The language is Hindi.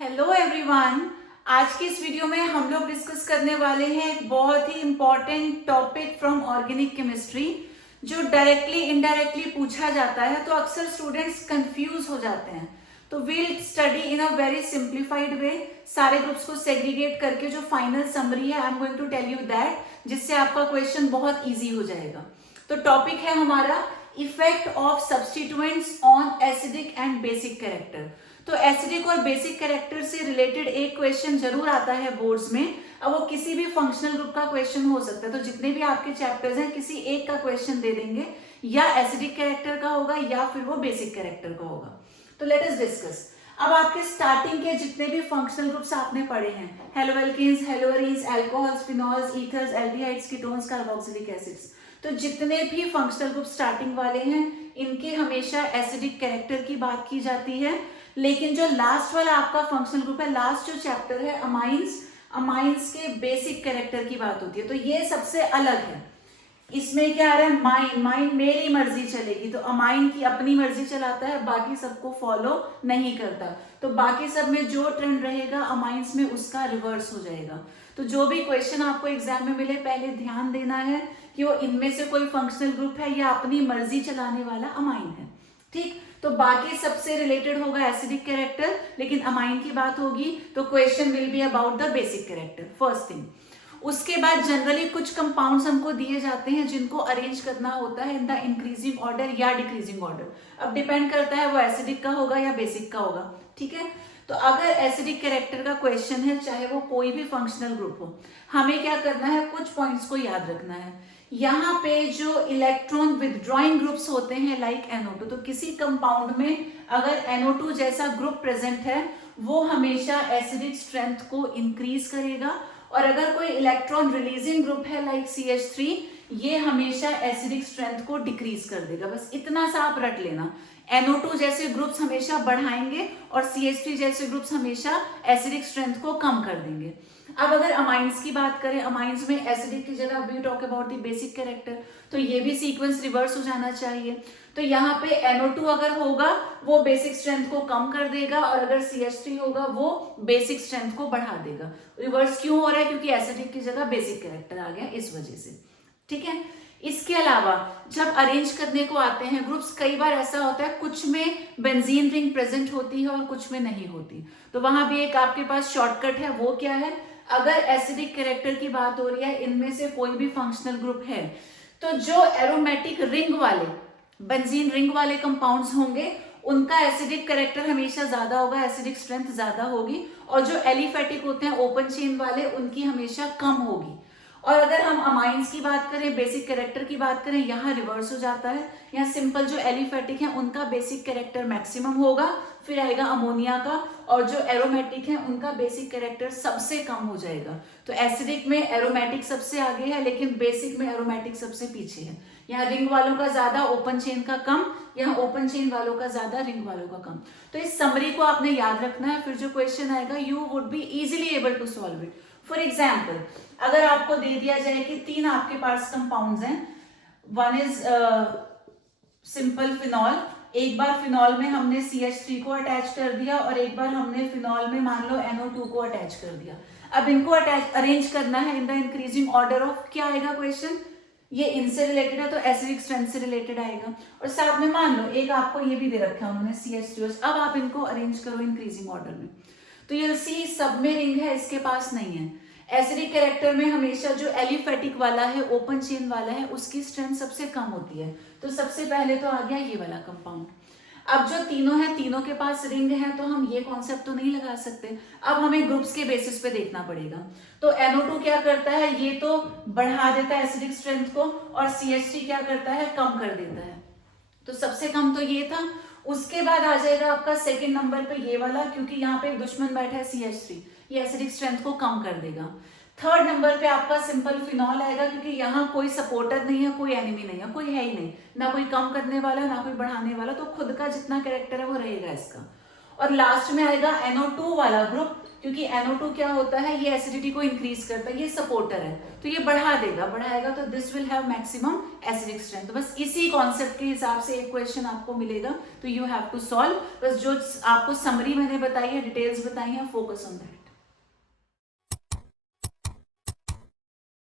Hello everyone. आज की इस वीडियो में हम लोग डिस्कस करने वाले हैं एक बहुत ही important topic from organic chemistry जो डायरेक्टली इनडायरेक्टली पूछा जाता है, तो अक्सर स्टूडेंट्स कंफ्यूज हो जाते हैं। तो we'll study in a very simplified way, सारे ग्रुप्स को सेग्रीगेट करके जो फाइनल समरी है I am going to tell you that, जिससे आपका क्वेश्चन बहुत ईजी हो जाएगा। तो टॉपिक है हमारा effect of substituents on acidic and basic character. तो एसिडिक और बेसिक कैरेक्टर से रिलेटेड एक क्वेश्चन जरूर आता है बोर्ड्स में। अब वो किसी भी फंक्शनल ग्रुप का क्वेश्चन हो सकता है, तो जितने भी आपके चैप्टर्स हैं किसी एक का क्वेश्चन दे देंगे, या एसिडिक कैरेक्टर का होगा या फिर वो बेसिक कैरेक्टर का होगा। तो लेट अस डिस्कस। अब आपके स्टार्टिंग के जितने भी फंक्शनल ग्रुप्स आपने पढ़े हैं, haloalkanes, haloarenes, alcohols, phenols, ethers, aldehydes, ketones, carboxylic acids, तो जितने भी फंक्शनल ग्रुप स्टार्टिंग वाले हैं इनके हमेशा एसिडिक कैरेक्टर की बात की जाती है। लेकिन जो लास्ट वाला आपका फंक्शनल ग्रुप है, लास्ट जो चैप्टर है अमाइंस, अमाइंस के बेसिक कैरेक्टर की बात होती है। तो ये सबसे अलग है। इसमें क्या आ रहा है, माइन, माइन मेरी मर्जी चलेगी, तो अमाइन की अपनी मर्जी चलाता है, बाकी सबको फॉलो नहीं करता। तो बाकी सब में जो ट्रेंड रहेगा अमाइंस में उसका रिवर्स हो जाएगा। तो जो भी क्वेश्चन आपको एग्जाम में मिले, पहले ध्यान देना है कि वो इनमें से कोई फंक्शनल ग्रुप है या अपनी मर्जी चलाने वाला अमाइन है। ठीक, तो बाकी सबसे रिलेटेड होगा एसिडिक कैरेक्टर, लेकिन अमाइन की बात होगी तो question will be about the basic character, first thing. उसके बाद जनरली कुछ कंपाउंड्स हमको दिए जाते हैं जिनको अरेंज करना होता है इन द इंक्रीजिंग ऑर्डर या डिक्रीजिंग ऑर्डर। अब डिपेंड करता है वो एसिडिक का होगा या बेसिक का होगा। ठीक है, तो अगर एसिडिक कैरेक्टर का क्वेश्चन है, चाहे वो कोई भी फंक्शनल ग्रुप हो, हमें क्या करना है, कुछ पॉइंट्स को याद रखना है। यहाँ पे जो इलेक्ट्रॉन विथड्रॉइंग ग्रुप्स होते हैं लाइक NO2, तो किसी कंपाउंड में अगर NO2 जैसा ग्रुप प्रेजेंट है वो हमेशा एसिडिक स्ट्रेंथ को इंक्रीज करेगा, और अगर कोई इलेक्ट्रॉन रिलीजिंग ग्रुप है लाइक CH3, ये हमेशा एसिडिक स्ट्रेंथ को डिक्रीज कर देगा। बस इतना सा आप रट लेना। NO2 जैसे ग्रुप्स हमेशा बढ़ाएंगे और CH3 जैसे ग्रुप्स हमेशा एसिडिक स्ट्रेंथ को कम कर देंगे। अब अगर अमाइंस की बात करें, अमाइंस में एसिडिक की जगह we talk about the basic character, तो ये भी सीक्वेंस रिवर्स हो जाना चाहिए। तो यहाँ पे NO2 अगर होगा वो बेसिक स्ट्रेंथ को कम कर देगा, और अगर CH3 होगा वो बेसिक स्ट्रेंथ को बढ़ा देगा। रिवर्स क्यों हो रहा है, क्योंकि एसिडिक की जगह बेसिक कैरेक्टर आ गया, इस वजह से। ठीक है, इसके अलावा जब अरेंज करने को आते हैं ग्रुप्स, कई बार ऐसा होता है कुछ में बेंजीन रिंग प्रेजेंट होती है और कुछ में नहीं होती, तो वहां भी एक आपके पास शॉर्टकट है। वो क्या है, अगर एसिडिक कैरेक्टर की बात हो रही है, इनमें से कोई भी फंक्शनल ग्रुप है, तो जो एरोमेटिक रिंग वाले, बेंजीन रिंग वाले कंपाउंड्स होंगे उनका एसिडिक कैरेक्टर हमेशा ज्यादा होगा, एसिडिक स्ट्रेंथ ज्यादा होगी, और जो एलिफेटिक होते हैं ओपन चेन वाले, उनकी हमेशा कम होगी। और अगर हम अमाइंस की बात करें, बेसिक कैरेक्टर की बात करें, यहाँ रिवर्स हो जाता है। यहाँ सिंपल जो एलिफेटिक है उनका बेसिक कैरेक्टर मैक्सिमम होगा, फिर आएगा अमोनिया का, और जो एरोमेटिक है उनका बेसिक कैरेक्टर सबसे कम हो जाएगा। तो एसिडिक में एरोमेटिक सबसे आगे है, लेकिन बेसिक में एरोमेटिक सबसे पीछे है। यहाँ रिंग वालों का ज्यादा, ओपन चेन का कम, यहाँ ओपन चेन वालों का ज्यादा, रिंग वालों का कम। तो इस समरी को आपने याद रखना है, फिर जो क्वेश्चन आएगा you would be easily able to solve it. For example, अगर आपको दे दिया जाए कि तीन आपके पास कंपाउंड्स हैं, वन इज सिंपल फिनॉल, एक बार फिनॉल में हमने CH3 को अटैच कर दिया और एक बार हमने फिनॉल में मान लो NO2 को अटैच कर दिया। अब इनको अरेंज करना है in the increasing order of, क्या आएगा क्वेश्चन, ये इनसे रिलेटेड है तो एसिडिक स्ट्रेंथ से रिलेटेड आएगा, और साथ में मान लो एक आपको ये भी दे रखा है उन्होंने CH3। अब आप इनको अरेंज करो इंक्रीजिंग ऑर्डर में, तो ये सी सब में रिंग है, इसके पास नहीं है। एसिडिक कैरेक्टर में हमेशा जो एलिफेटिक वाला है, ओपन चेन वाला है, उसकी स्ट्रेंथ सबसे कम होती है। तो सबसे पहले तो आ गया ये वाला कंपाउंड। अब जो तीनों है, तीनों के पास रिंग है, तो हम ये कॉन्सेप्ट तो नहीं लगा सकते। अब हमें ग्रुप्स के बेसिस पे देखना पड़ेगा। तो NO2 क्या करता है, ये तो बढ़ा देता है एसिडिक स्ट्रेंथ को, और CH3 क्या करता है, कम कर देता है। तो सबसे कम तो ये था। उसके बाद आ जाएगा आपका सेकंड नंबर पे ये वाला, क्योंकि यहाँ पे एक दुश्मन बैठा है CH3, ये एसिडिक स्ट्रेंथ को कम कर देगा। थर्ड नंबर पे आपका सिंपल फिनॉल आएगा, क्योंकि यहाँ कोई सपोर्टर नहीं है, कोई एनिमी नहीं है, कोई है ही नहीं, ना कोई कम करने वाला ना कोई बढ़ाने वाला, तो खुद का जितना कैरेक्टर है वो रहेगा इसका। और लास्ट में आएगा NO2 वाला ग्रुप, क्योंकि NO2 क्या होता है, ये एसिडिटी को इंक्रीज करता है, ये सपोर्टर है, तो ये बढ़ाएगा, तो this will have maximum acidic strength. तो बस इसी कॉन्सेप्ट के हिसाब से एक क्वेश्चन आपको मिलेगा, तो यू हैव टू सॉल्व। बस जो आपको समरी मैंने बताई है, डिटेल्स बताई है, फोकस ऑन दैट।